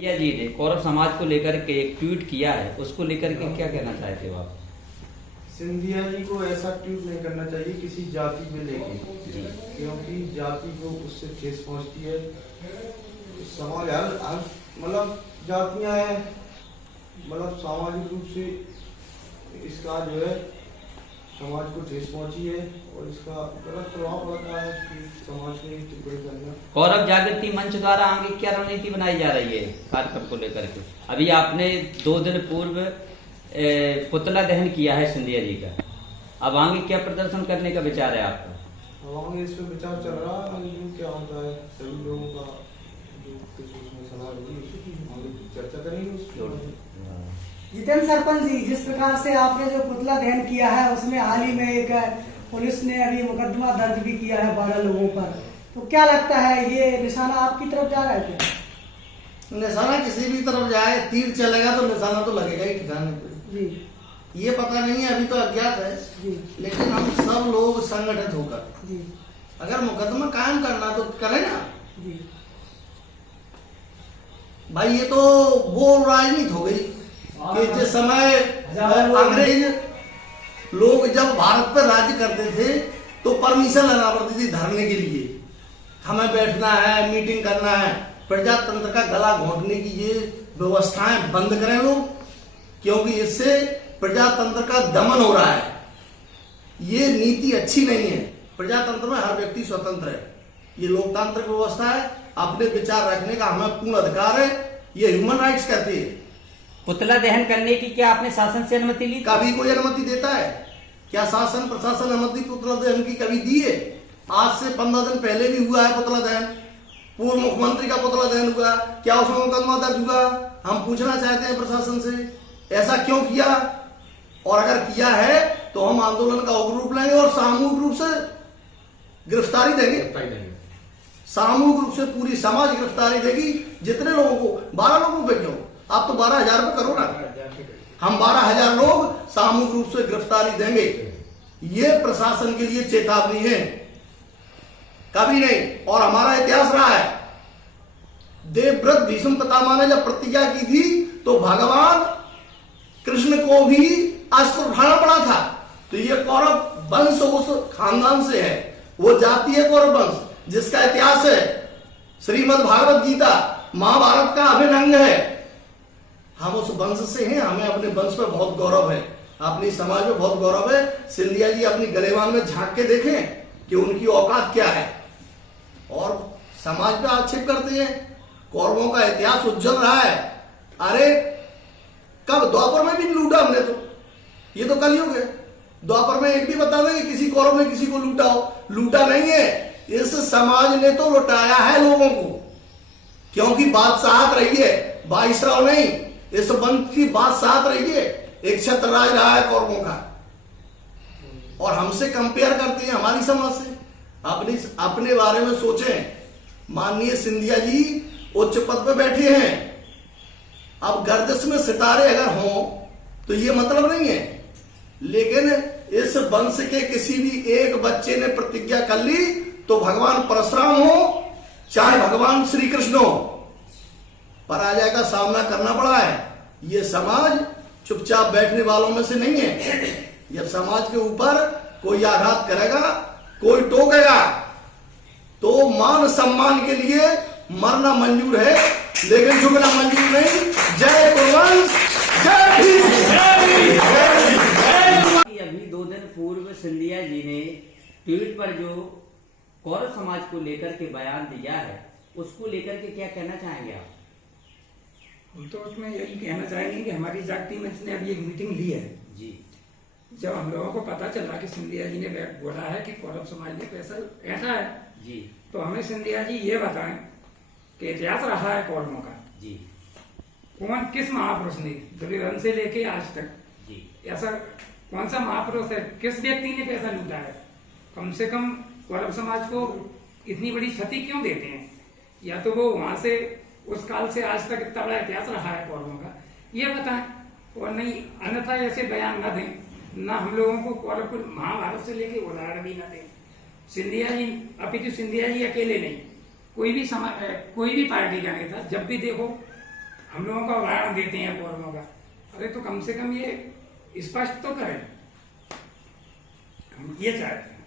सिंधिया जी ने कौरव समाज को लेकर के एक ट्वीट किया है, उसको लेकर के क्या कहना चाहते हो आप? सिंधिया जी को ऐसा ट्वीट नहीं करना चाहिए किसी जाति में लेके, क्योंकि जाति को उससे ठेस पहुंचती है। समाज हर मतलब जातियां हैं, मतलब सामाजिक रूप से इसका जो है समाज को ठेस पहुंची है और इसका गलत प्रभाव पड़ता है कि समाज में टिप्पणी करना। कौरव जागृति मंच द्वारा आगे क्या रणनीति बनाई जा रही है कार्यक्रम को लेकर के? अभी आपने 2 दिन पूर्व पुतला दहन किया है सिंधिया जी का, अब आगे क्या प्रदर्शन करने का विचार है आपका? अब आगे इस पर विचार चल रहा है, क्या होता है सभी लोगों का जो कुछ उसमें सलाह होगी आगे चर्चा करेंगे। जितेंद्र सरपंच जी, जिस प्रकार से आपने जो पुतला दहन किया है उसमें हाल ही में एक पुलिस ने अभी मुकदमा दर्ज भी किया है 12 लोगों पर, तो क्या लगता है ये निशाना आपकी तरफ जा रहा है क्या? निशाना किसी भी तरफ जाए, तीर चलेगा तो निशाना तो लगेगा ही ठिकाने पे जी। ये पता नहीं है, अभी तो अज्ञात है जी। लेकिन हम सब लोग संगठित होकर जी। अगर मुकदमा कायम करना तो करें ना जी। भाई। ये तो वो राजनीति हो गई कि जिस समय अंग्रेज लोग जब भारत पर राज्य करते थे तो परमिशन लेना पड़ती थी धरने के लिए, हमें बैठना है, मीटिंग करना है। प्रजातंत्र का गला घोंटने की ये व्यवस्थाएं बंद करें लोग, क्योंकि इससे प्रजातंत्र का दमन हो रहा है। ये नीति अच्छी नहीं है। प्रजातंत्र में हर व्यक्ति स्वतंत्र है, ये लोकतांत्रिक व्यवस्था है, अपने विचार रखने का हमें पूर्ण अधिकार है, ये ह्यूमन राइट्स कहते हैं। पुतला दहन करने की क्या आपने शासन से अनुमति ली? कभी कोई अनुमति देता है क्या? शासन प्रशासन अनुमति पुतला दहन की कभी दी है? आज से 15 दिन पहले भी हुआ है पुतला दहन, पूर्व मुख्यमंत्री का पुतला दहन हुआ, क्या उसमें मुकदमा दर्ज हुआ? हम पूछना चाहते हैं प्रशासन से ऐसा क्यों किया, और अगर किया है तो हम आंदोलन का उग्र रूप लेंगे और सामूहिक रूप से गिरफ्तारी देंगे। सामूहिक रूप से पूरी समाज गिरफ्तारी देगी। जितने लोगों को, 12 लोगों पे क्यों, आप तो 12,000 पे करो ना, हम 12,000 लोग सामूहिक रूप से गिरफ्तारी देंगे। ये प्रशासन के लिए चेतावनी है, कभी नहीं। और हमारा इतिहास रहा है, देवव्रत भीष्म पितामह ने जब प्रतिज्ञा की थी तो भगवान कृष्ण को भी अस्त्र उठाना पड़ा था। तो ये कौरव वंश उस खानदान से है, वो जाति है कौरव वंश, जिसका इतिहास है श्रीमद् भागवत गीता महाभारत का अभिन्न अंग है। हम उस वंश से हैं, हमें अपने वंश पे बहुत गौरव है, अपनी समाज में बहुत गौरव है। सिंधिया जी अपनी गलेवान में झांक के देखें कि उनकी औकात क्या है, और समाज पे आक्षेप करते हैं। कौरवों का इतिहास उज्जवल रहा है। अरे कब, द्वापर में भी लूटा हमने, तो ये तो कलयुग है। द्वापर में एक भी बता दें कि किसी कौरव ने किसी को लूटा हो? लूटा नहीं है, इस समाज ने तो लुटाया है लोगों को, क्योंकि बादशाहत रही है, वाइसराय नहीं, इस वंश की बादशाहत रही है, एक छत्रराज रहा है कौरवों का। और हमसे कंपेयर करते हैं हमारी समाज से। अपने बारे में सोचें। माननीय सिंधिया जी उच्च पद पे बैठे हैं, अब गर्दिश में सितारे अगर हों तो ये मतलब नहीं है, लेकिन इस वंश के किसी भी एक बच्चे ने प्रतिज्ञा कर ली तो भगवान परशुराम हो चाहे भगवान श्री कृष्ण हो, पराजय का सामना करना पड़ा है। ये समाज चुपचाप बैठने वालों में से नहीं है। जब समाज के ऊपर कोई आघात करेगा, कोई टोकेगा, तो मान सम्मान के लिए मरना मंजूर है, लेकिन झुकना मंजूर नहीं। जय कुरुवंश, जय भीम। अभी 2 दिन पूर्व सिंधिया जी ने ट्वीट पर जो कौरव समाज को लेकर के बयान दिया है, उसको लेकर के क्या कहना चाहेंगे आप? हम तो उसमें यही कहना चाहेंगे कि हमारी जागृति मंच ने अभी एक मीटिंग ली है जी। जब हम लोगों को पता चला कि सिंधिया जी ने बोला है कि कौरव समाज ने पैसा ऐसा है जी, तो हमें सिंधिया जी ये बताएं कि इतिहास रहा है कौरवों का जी, कौन किस महापुरुष ने दुर्योधन से लेके आज तक जी, ऐसा कौन सा महापुरुष है, किस व्यक्ति ने पैसा लूटा है? कम से कम कौरव समाज को इतनी बड़ी क्षति क्यों देते हैं? या तो वो वहां से उस काल से आज तक इतना बड़ा इतिहास रहा है कौरवों का, ये बताएं। और नहीं, अन्यथा ऐसे बयान न दें, ना हम लोगों को कौरव महाभारत से लेके उदाहरण भी न दें। सिंधिया जी, अपितु सिंधिया जी अकेले नहीं, कोई भी पार्टी का नेता जब भी देखो हम लोगों का उदाहरण देते हैं कौरवों का। अरे तो कम से कम ये स्पष्ट तो करें, हम ये चाहते हैं।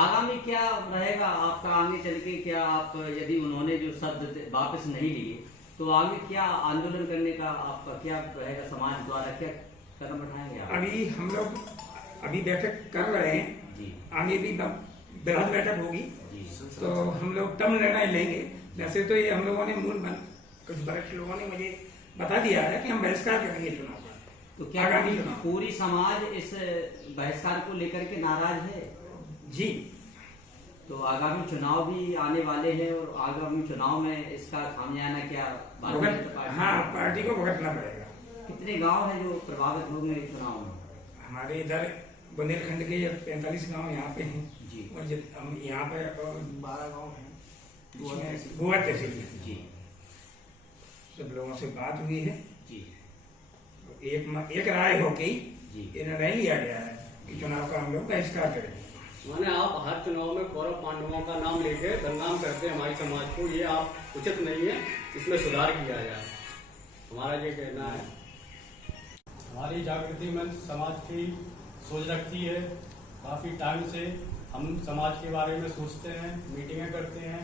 आगामी क्या रहेगा आपका आगे चल के? क्या आप यदि उन्होंने जो शब्द वापस नहीं लिए तो आगे क्या आंदोलन करने का आपका क्या रहेगा? समाज द्वारा क्या कदम उठाएंगे आप? अभी हम लोग अभी बैठक कर रहे हैं जी आगे भी बृहद बैठक होगी जी तो हम लोग तब निर्णय लेंगे। वैसे तो ये हम लोगों ने कुछ वरिष्ठ लोगों ने मुझे बता दिया है कि हम बहिष्कार करेंगे चुनाव का। तो क्या आगामी चुनाव पूरी समाज इस बहिष्कार को लेकर के नाराज है? जी तो आगामी चुनाव भी आने वाले हैं और आगामी चुनाव में इसका खामियाना क्या भारतीय जनता पार्टी? हाँ, पार्टी को भुगतना पड़ेगा। कितने गांव हैं जो प्रभावित होंगे इस चुनाव में? हमारे इधर बुंदेलखंड के 45 गांव यहाँ पे हैं जी और हम यहाँ पे 12 गाँव हैं। गोवा तहसील में जी सब लोगों से बात हुई है। जी एक राय होके जी ये निर्णय लिया गया है कि चुनाव का हम लोग बहिष्कार करेंगे। माने आप हर चुनाव में कौरव पांडवों का नाम लेके बदनाम करते हैं हमारी समाज को, ये आप उचित नहीं है, इसमें सुधार किया जाए, हमारा ये कहना है। हमारी जागृति मंच समाज की सोच रखती है। काफ़ी टाइम से हम समाज के बारे में सोचते हैं, मीटिंगें करते हैं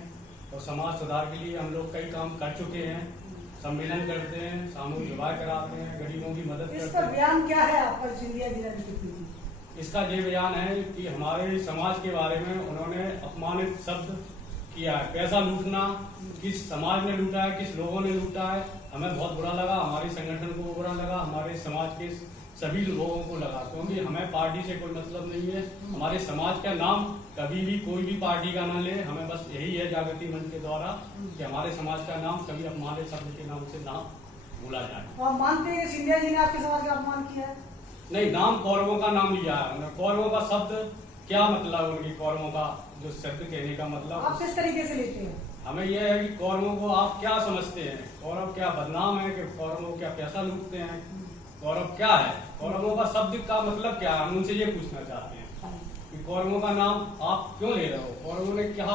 और समाज सुधार के लिए हम लोग कई काम कर चुके हैं। सम्मेलन करते हैं, सामूहिक विवाह कराते हैं, गरीबों की मदद करते इसका हैं। बयान क्या है आपका सिंधिया जिला की? इसका ये बयान है कि हमारे समाज के बारे में उन्होंने अपमानित शब्द किया है। पैसा लूटना किस समाज ने लूटा है, किस लोगों ने लूटा है, हमें बहुत बुरा लगा, हमारे संगठन को बुरा लगा, हमारे समाज के सभी लोगों को लगा। क्योंकि हमें पार्टी से कोई मतलब नहीं है। हमारे समाज का नाम कभी भी कोई भी पार्टी का ना ले, हमें बस यही है जागृति मंच के द्वारा कि हमारे समाज का नाम कभी अपमानित शब्द के नाम से ना भूला जाए। तो आप मानते हैं कि सिंधिया जी ने आपके समाज का अपमान किया है? नहीं, नाम कौरवों का नाम लिया है उन्होंने। कौरवों का शब्द क्या मतलब, उनकी कौरवों का जो शब्द कहने का आप मतलब किस तरीके से लेते हैं? हमें यह है कि कौरवों को आप क्या समझते हैं? कौरव क्या बदनाम है कि कौरवों क्या पैसा लूटते हैं? कौरव क्या है? कौरवों का शब्द का मतलब क्या है? हम उनसे ये पूछना चाहते हैं कि कौरवों का नाम आप क्यों ले रहे हो? कौरवों ने क्या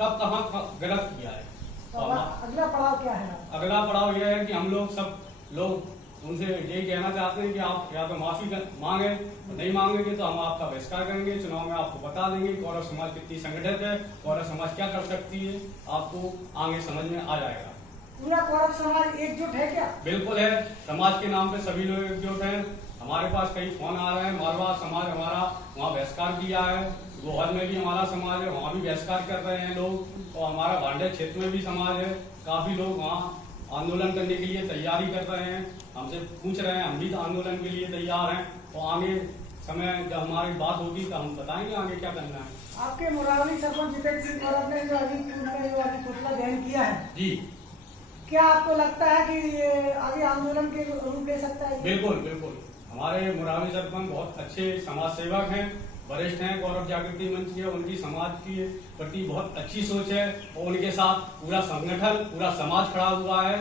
कब कहाँ गलत किया है? तो अगला पड़ाव क्या है? अगला पड़ाव यह है कि हम लोग सब लोग उनसे यही कहना चाहते हैं कि आप या तो माफी मांगे, नहीं मांगेंगे तो हम आपका बहिष्कार करेंगे। चुनाव में आपको बता देंगे कौरव समाज कितनी संगठित है, कौरव समाज क्या कर सकती है, आपको आगे समझ में आ जाएगा। पूरा कौरव समाज एकजुट है क्या? बिल्कुल है, समाज के नाम पे सभी लोग एकजुट हैं। हमारे पास कई फोन आ रहे हैं, मारवाड़ समाज हमारा वहाँ बहिष्कार किया है, गोहर में भी हमारा समाज है, वहाँ भी बहिष्कार कर रहे हैं लोग, और हमारा भांडे क्षेत्र में भी समाज है। काफी लोग वहाँ आंदोलन करने के लिए तैयारी कर रहे हैं, हमसे पूछ रहे हैं, हम भी आंदोलन के लिए तैयार हैं। और आगे समय जब हमारी बात होगी तो हम बताएंगे आगे क्या करना है। आपके मुरारी सरपंच जितेंद्र सिंह गौरव ने जो अभी पुतला दहन किया है जी क्या आपको लगता है कि ये आगे आंदोलन के रूप ले सकता है? बिल्कुल बिल्कुल, हमारे मुरारी सरपंच बहुत अच्छे समाज सेवक हैं, वरिष्ठ हैं गौरव जागृति मंच के। उनकी समाज के प्रति बहुत अच्छी सोच है और उनके साथ पूरा संगठन, पूरा समाज खड़ा हुआ है।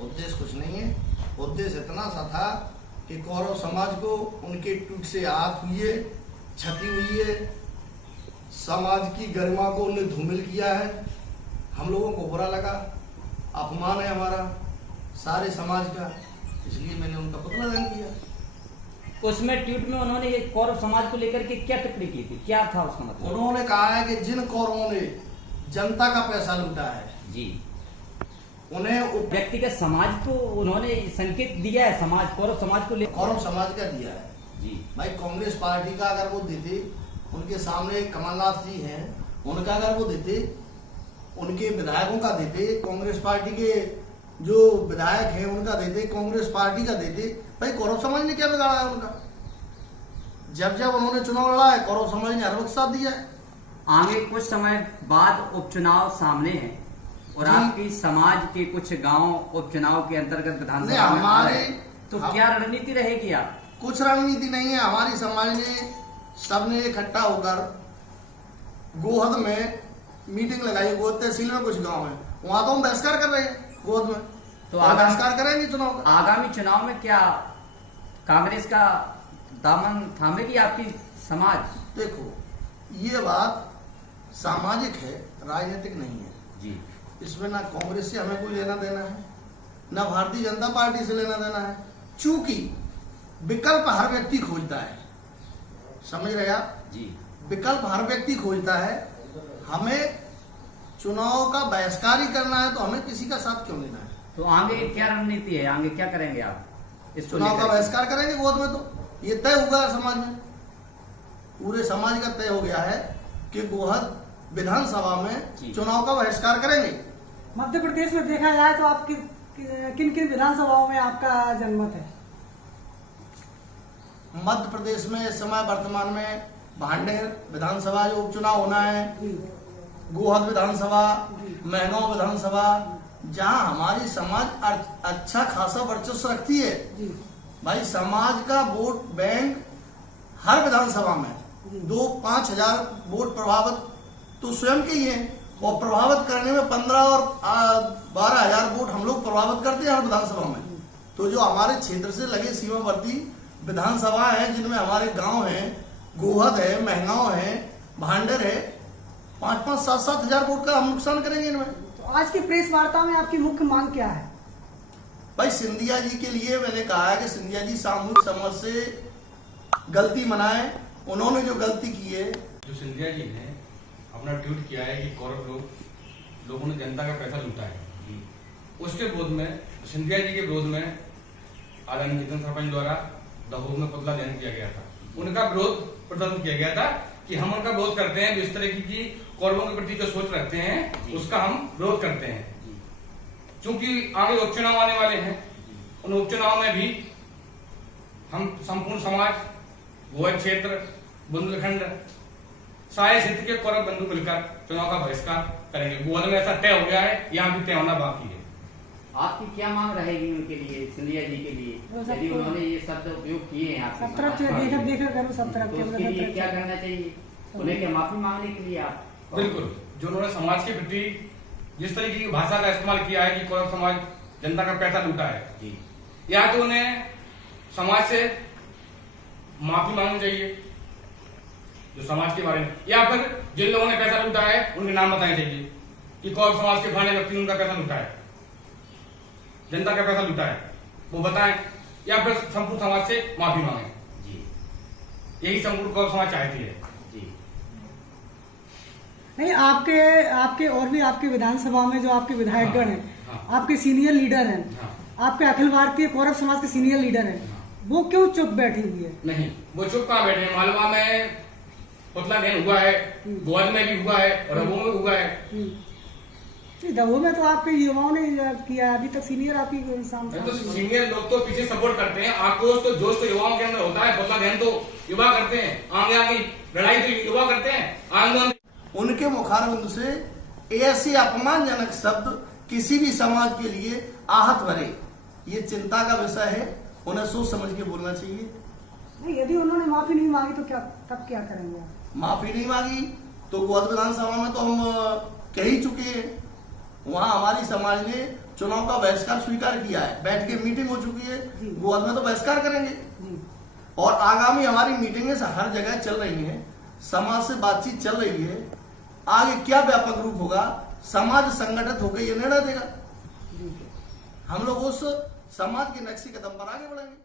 उद्देश्य कुछ नहीं है, उद्देश्य इतना सा था कि कौरव समाज को उनके टूट से आहत हुई है, क्षति हुई है, समाज की गरिमा को उन्हें धूमिल किया है, हम लोगों को बुरा लगा, अपमान है हमारा सारे समाज का, इसलिए मैंने उनका पुतला दहन किया। उसमें ट्वीट में उन्होंने ये कौरव समाज को लेकर के क्या टिप्पणी की थी, क्या था उसका मतलब? उन्होंने कहा है कि जिन कौरवों ने जनता का पैसा लूटा है जी, उन्हें व्यक्तिगत समाज को उन्होंने संकेत दिया है, समाज कौरव समाज को लेकर। कौरव समाज का दिया है जी भाई। कांग्रेस पार्टी का अगर वो देते, उनके सामने कमलनाथ जी हैं, उनका अगर वो देते, उनके विधायकों का देते, कांग्रेस पार्टी के जो विधायक हैं उनका देते, कांग्रेस पार्टी का देते, भाई कौरव समाज ने क्या बिगाड़ा है उनका? जब जब उन्होंने चुनाव लड़ा है कौरव समाज ने हर वक्त साथ दिया है। आगे कुछ समय बाद उपचुनाव सामने है और जी। आपकी समाज के कुछ गांव उपचुनाव के अंतर्गत विधानसभा नहीं, में आ हमारे- रहे हैं। तो हम- क्या रणनीति रहेगी आप? कुछ रणनीति नहीं है, हमारी समाज ने सबने इकट्ठा होकर गोहद में मीटिंग लगाई। गोहद तहसील में कुछ गांव है, वहां तो हम बहिष्कार कर रहे हैं गोहद में, तो हम बहिष्कार करेंगे चुनाव का। आगामी चुनाव में क्या कांग्रेस का दामन थामेगी आपकी समाज? देखो, ये बात सामाजिक है, राजनीतिक नहीं है। जी इसमें ना कांग्रेस से हमें कोई लेना देना है, ना भारतीय जनता पार्टी से लेना देना है, चूंकि विकल्प हर व्यक्ति खोजता है, समझ रहे आप जी। विकल्प हर व्यक्ति खोजता है। हमें चुनाव का बहिष्कार ही करना है तो हमें किसी का साथ क्यों लेना है? तो आगे क्या रणनीति है, आगे क्या करेंगे आप इसको चुनाव का लेकर? बहिष्कार करेंगे गोद में, तो ये तय हुआ है समाज में, पूरे समाज का तय हो गया है कि गोहद विधानसभा में चुनाव का बहिष्कार करेंगे। मध्य प्रदेश में देखा जाए तो आप किन किन विधानसभाओं में आपका जनमत है? मध्य प्रदेश में इस समय वर्तमान में भांडेर विधानसभा जो उपचुनाव होना है, गोहद विधानसभा, महगांव विधानसभा, जहां हमारी समाज अच्छा खासा वर्चस्व रखती है। भाई समाज का वोट बैंक हर विधानसभा में 2-5 हजार वोट प्रभावित तो स्वयं के ही है, और प्रभावित करने में 15 और 12 हजार वोट हम लोग प्रभावित करते हैं हर विधानसभा में। तो जो हमारे क्षेत्र से लगे सीमावर्ती विधानसभा है, जिनमें हमारे गांव हैं, गोहद है, महगांव है, भांडेर है, 5-5, 7-7 हजार वोट का हम नुकसान करेंगे इनमें। तो आज की प्रेस वार्ता में आपकी मुख्य मांग क्या है? भाई सिंधिया जी के लिए मैंने कहा है कि सिंधिया जी सामूहिक समझ से गलती मनाए। उन्होंने जो गलती की है, जो सिंधिया जी ने अपना ट्वीट किया है कि कौरव लोगों ने जनता का पैसा लूटा है, उसके विरोध में, सिंधिया जी के विरोध में आदरणीय जितन सरपंच द्वारा दहोद में पुतला दहन किया गया था। उनका विरोध प्रदर्शन किया गया था कि हम उनका विरोध करते हैं, इस तरह की कौरवों के प्रति जो सोच रखते हैं उसका हम विरोध करते हैं। चूंकि आगे उपचुनाव आने वाले हैं, उन उपचुनाव में भी हम संपूर्ण समाज, गोहद क्षेत्र, बुंदेलखंड, सारे क्षेत्र के कौरव बंधु मिलकर चुनाव का बहिष्कार करेंगे। गोहद में ऐसा तय हो गया है, यहाँ भी तय होना बाकी है। आपकी क्या मांग रहेगी उनके लिए, सिंधिया जी के लिए, यदि उन्होंने ये शब्द उपयोग किए हैं आपके सब तरफ से देखा करो, सब तरफ तो उसके लिए क्या करना चाहिए? उन्हें क्या माफी मांगने के लिए आप? बिल्कुल, जो उन्होंने समाज के प्रति जिस तरीके की भाषा का इस्तेमाल किया है कि कौरव समाज जनता का पैसा लूटा है, या तो उन्हें समाज से माफी मांगनी चाहिए जो समाज के बारे में, या फिर जिन लोगों ने पैसा लूटा है उनके नाम बताने चाहिए कि कौरव समाज के फलाने व्यक्ति ने उनका पैसा लूटा है, जनता का पैसा लूटा है, वो बताएं, या फिर संपूर्ण समाज से माफी मांगे। यही संपूर्ण कौरव समाज चाहती है। नहीं, आपके और भी आपके विधानसभा में जो आपके विधायकगण हैं, आपके सीनियर लीडर हैं, आपके अखिल भारतीय कौरव समाज के सीनियर लीडर हैं, वो क्यों चुप बैठी हुई है? नहीं, वो चुप कहाँ बैठे हैं? मालवा में पुतला दहन हुआ है, गोहद में भी हुआ है, रघुओं में हुआ है। दमोह में तो आपके युवाओं ने किया, अभी तक सीनियर आपकी तो सीनियर लोग तो पीछे सपोर्ट करते हैं। आक्रोश तो जोश तो युवाओं के अंदर होता है, पुतला दहन तो युवा करते हैं, आगे आगे लड़ाई तो युवा करते हैं, आंदोलन। उनके मुखारबिंद से ऐसे अपमानजनक शब्द किसी भी समाज के लिए आहत भरे, ये चिंता का विषय है। उन्हें सोच समझ के बोलना चाहिए। नहीं, यदि उन्होंने माफी नहीं मांगी तो तब क्या करेंगे आप? माफी नहीं मांगी तो गोहद विधानसभा में तो हम कह ही चुके हैं, वहां हमारी समाज ने चुनाव का बहिष्कार स्वीकार किया है, बैठ के मीटिंग हो चुकी है, गोहद में तो बहिष्कार करेंगे। और आगामी हमारी मीटिंगें हर जगह चल रही हैं, समाज से बातचीत चल रही है। आगे क्या व्यापक रूप होगा, समाज संगठित होकर ये निर्णय देगा। हम लोग उस समाज के नक्शे कदम पर आगे बढ़ेंगे।